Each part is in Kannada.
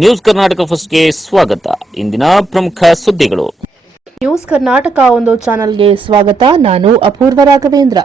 ನ್ಯೂಸ್ ಕರ್ನಾಟಕ ಫಸ್ಟ್ಗೆ ಸ್ವಾಗತ. ಇಂದಿನ ಪ್ರಮುಖ ಸುದ್ದಿಗಳು. ನ್ಯೂಸ್ ಕರ್ನಾಟಕ ಒಂದು ಚಾನೆಲ್ಗೆ ಸ್ವಾಗತ. ನಾನು ಅಪೂರ್ವ ರಾಘವೇಂದ್ರ.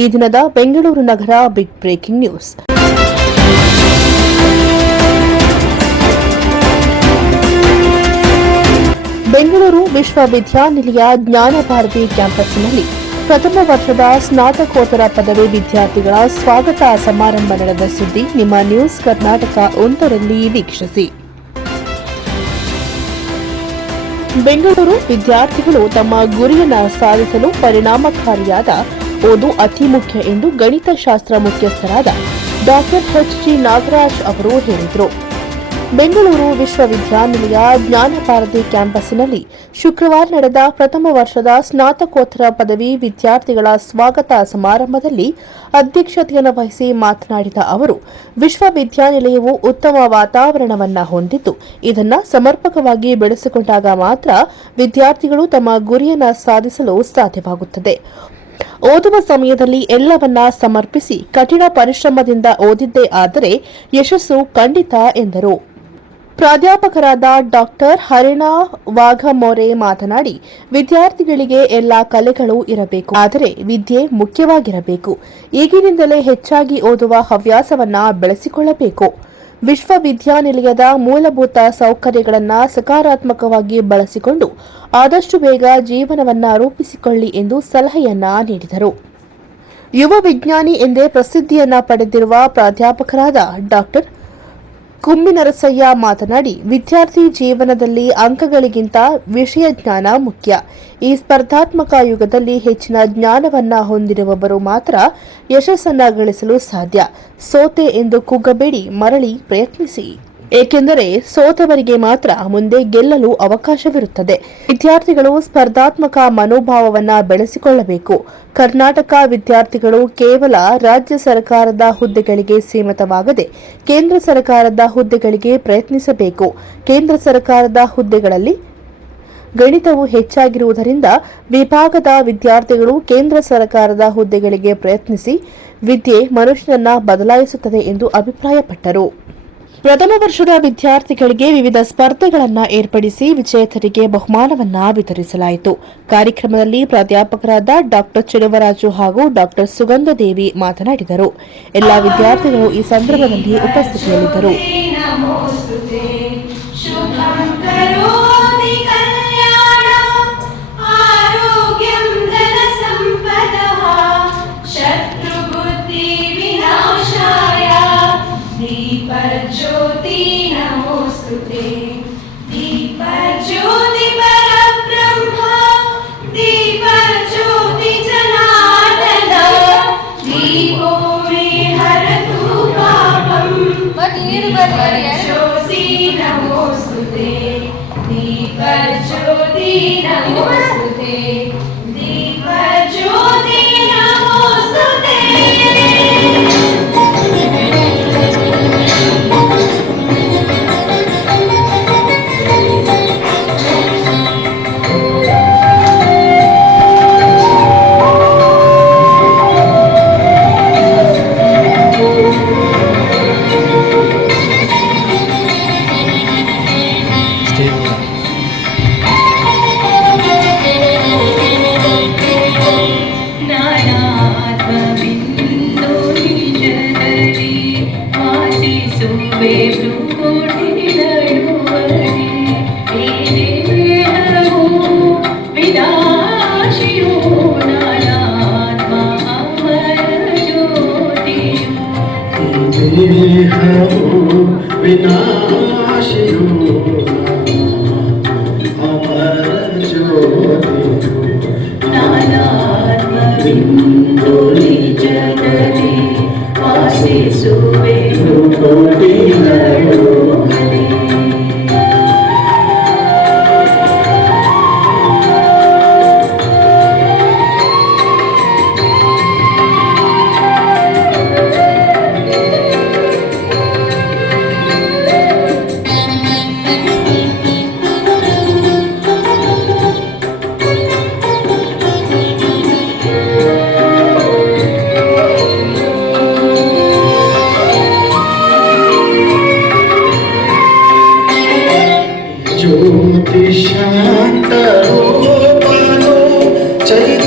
ಈ ದಿನದ ಬೆಂಗಳೂರು ನಗರ ಬಿಗ್ ಬ್ರೇಕಿಂಗ್ ನ್ಯೂಸ್ ಬೆಂಗಳೂರು ವಿಶ್ವವಿದ್ಯಾನಿಲಯ ಜ್ಞಾನ ಭಾರತಿ ಕ್ಯಾಂಪಸ್ನಲ್ಲಿ ಪ್ರಥಮ ವರ್ಷದ ಸ್ನಾತಕೋತ್ತರ ಪದವಿ ವಿದ್ಯಾರ್ಥಿಗಳ ಸ್ವಾಗತ ಸಮಾರಂಭ ನಡೆದ ಸುದ್ದಿ ನಿಮ್ಮ ನ್ಯೂಸ್ ಕರ್ನಾಟಕ ಒಂದರಲ್ಲಿ ವೀಕ್ಷಿಸಿ. ಬೆಂಗಳೂರು ವಿದ್ಯಾರ್ಥಿಗಳು ತಮ್ಮ ಗುರಿಯನ್ನು ಸಾಧಿಸಲು ಪರಿಣಾಮಕಾರಿಯಾದ ಓದು ಅತಿ ಮುಖ್ಯ ಎಂದು ಗಣಿತಶಾಸ್ತ್ರ ಮುಖ್ಯಸ್ಥರಾದ ಡಾಕ್ಟರ್ ಎಚ್ ಜಿ ನಾಗರಾಜ್ ಅವರು ಹೇಳಿದರು. ಬೆಂಗಳೂರು ವಿಶ್ವವಿದ್ಯಾನಿಲಯ ಜ್ಞಾನಭಾರತಿ ಕ್ಯಾಂಪಸ್ನಲ್ಲಿ ಶುಕ್ರವಾರ ನಡೆದ ಪ್ರಥಮ ವರ್ಷದ ಸ್ನಾತಕೋತ್ತರ ಪದವಿ ವಿದ್ಯಾರ್ಥಿಗಳ ಸ್ವಾಗತ ಸಮಾರಂಭದಲ್ಲಿ ಅಧ್ಯಕ್ಷತೆಯನ್ನು ವಹಿಸಿ ಮಾತನಾಡಿದ ಅವರು, ವಿಶ್ವವಿದ್ಯಾನಿಲಯವು ಉತ್ತಮ ವಾತಾವರಣವನ್ನು ಹೊಂದಿದ್ದು, ಇದನ್ನು ಸಮರ್ಪಕವಾಗಿ ಬೆಳೆಸಿಕೊಂಡಾಗ ಮಾತ್ರ ವಿದ್ಯಾರ್ಥಿಗಳು ತಮ್ಮ ಗುರಿಯನ್ನು ಸಾಧಿಸಲು ಸಾಧ್ಯವಾಗುತ್ತದೆ. ಓದುವ ಸಮಯದಲ್ಲಿ ಎಲ್ಲವನ್ನ ಸಮರ್ಪಿಸಿ ಕಠಿಣ ಪರಿಶ್ರಮದಿಂದ ಓದಿದ್ದೇ ಆದರೆ ಯಶಸ್ಸು ಖಂಡಿತ ಎಂದರು. ಪ್ರಾಧ್ಯಾಪಕರಾದ ಡಾಕ್ಟರ್ ಹರಿಣಾ ವಾಘಮೋರೆ ಮಾತನಾಡಿ, ವಿದ್ಯಾರ್ಥಿಗಳಿಗೆ ಎಲ್ಲ ಕಲೆಗಳು ಇರಬೇಕು. ಆದರೆ ವಿದ್ಯೆ ಮುಖ್ಯವಾಗಿರಬೇಕು. ಈಗಿನಿಂದಲೇ ಹೆಚ್ಚಾಗಿ ಓದುವ ಹವ್ಯಾಸವನ್ನ ಬೆಳೆಸಿಕೊಳ್ಳಬೇಕು. ವಿಶ್ವವಿದ್ಯಾನಿಲಯದ ಮೂಲಭೂತ ಸೌಕರ್ಯಗಳನ್ನು ಸಕಾರಾತ್ಮಕವಾಗಿ ಬಳಸಿಕೊಂಡು ಆದಷ್ಟು ಬೇಗ ಜೀವನವನ್ನ ರೂಪಿಸಿಕೊಳ್ಳಿ ಎಂದು ಸಲಹೆಯನ್ನ ನೀಡಿದರು. ಯುವ ವಿಜ್ಞಾನಿ ಎಂದೇ ಪ್ರಸಿದ್ಧಿಯನ್ನ ಪಡೆದಿರುವ ಪ್ರಾಧ್ಯಾಪಕರಾದ ಡಾಕ್ಟರ್ ಕುಂಬಿನರಸಯ್ಯ ಮಾತನಾಡಿ, ವಿದ್ಯಾರ್ಥಿ ಜೀವನದಲ್ಲಿ ಅಂಕಗಳಿಗಿಂತ ವಿಷಯ ಜ್ಞಾನ ಮುಖ್ಯ. ಈ ಸ್ಪರ್ಧಾತ್ಮಕ ಯುಗದಲ್ಲಿ ಹೆಚ್ಚಿನ ಜ್ಞಾನವನ್ನ ಹೊಂದಿರುವವರು ಮಾತ್ರ ಯಶಸ್ಸನ್ನ ಗಳಿಸಲು ಸಾಧ್ಯ. ಸೋತೆ ಎಂದು ಕುಗ್ಗಬೇಡಿ, ಮರಳಿ ಪ್ರಯತ್ನಿಸಿ. ಏಕೆಂದರೆ ಸೋತವರಿಗೆ ಮಾತ್ರ ಮುಂದೆ ಗೆಲ್ಲಲು ಅವಕಾಶವಿರುತ್ತದೆ. ವಿದ್ಯಾರ್ಥಿಗಳು ಸ್ಪರ್ಧಾತ್ಮಕ ಮನೋಭಾವವನ್ನ ಬೆಳೆಸಿಕೊಳ್ಳಬೇಕು. ಕರ್ನಾಟಕ ವಿದ್ಯಾರ್ಥಿಗಳು ಕೇವಲ ರಾಜ್ಯ ಸರ್ಕಾರದ ಹುದ್ದೆಗಳಿಗೆ ಸೀಮಿತವಾಗದೆ ಕೇಂದ್ರ ಸರ್ಕಾರದ ಹುದ್ದೆಗಳಿಗೆ ಪ್ರಯತ್ನಿಸಬೇಕು. ಕೇಂದ್ರ ಸರ್ಕಾರದ ಹುದ್ದೆಗಳಲ್ಲಿ ಗಣಿತವು ಹೆಚ್ಚಾಗಿರುವುದರಿಂದ ವಿಭಾಗದ ವಿದ್ಯಾರ್ಥಿಗಳು ಕೇಂದ್ರ ಸರ್ಕಾರದ ಹುದ್ದೆಗಳಿಗೆ ಪ್ರಯತ್ನಿಸಿ ವಿದ್ಯೆ ಮನುಷ್ಯನನ್ನ ಬದಲಾಯಿಸುತ್ತದೆ ಎಂದು ಅಭಿಪ್ರಾಯಪಟ್ಟರು. ಪ್ರಥಮ ವರ್ಷದ ವಿದ್ಯಾರ್ಥಿಗಳಿಗೆ ವಿವಿಧ ಸ್ಪರ್ಧೆಗಳನ್ನು ಏರ್ಪಡಿಸಿ ವಿಜೇತರಿಗೆ ಬಹುಮಾನವನ್ನು ವಿತರಿಸಲಾಯಿತು. ಕಾರ್ಯಕ್ರಮದಲ್ಲಿ ಪ್ರಾಧ್ಯಾಪಕರಾದ ಡಾಕ್ಟರ್ ಚಿಡವರಾಜು ಹಾಗೂ ಡಾಕ್ಟರ್ ಸುಗಂಧದೇವಿ ಮಾತನಾಡಿದರು. ಎಲ್ಲ ವಿದ್ಯಾರ್ಥಿಗಳು ಈ ಸಂದರ್ಭದಲ್ಲಿ ಉಪಸ್ಥಿತಿಯಲ್ಲಿದ್ದರು. दीपज्योति नमोऽस्तु ते दीपज्योति परब्रह्म दीपज्योति जनार्दन दीपो मे हरतु पापम् दीपज्योति नमोऽस्तु ते दीपज्योति नमोऽस्तु చైతన్య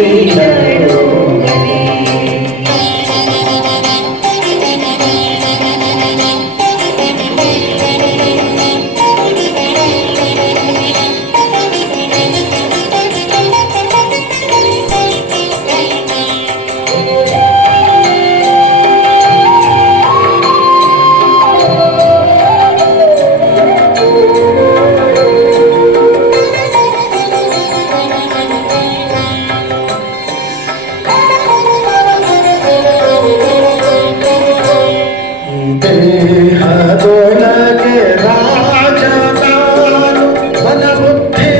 be புத்தி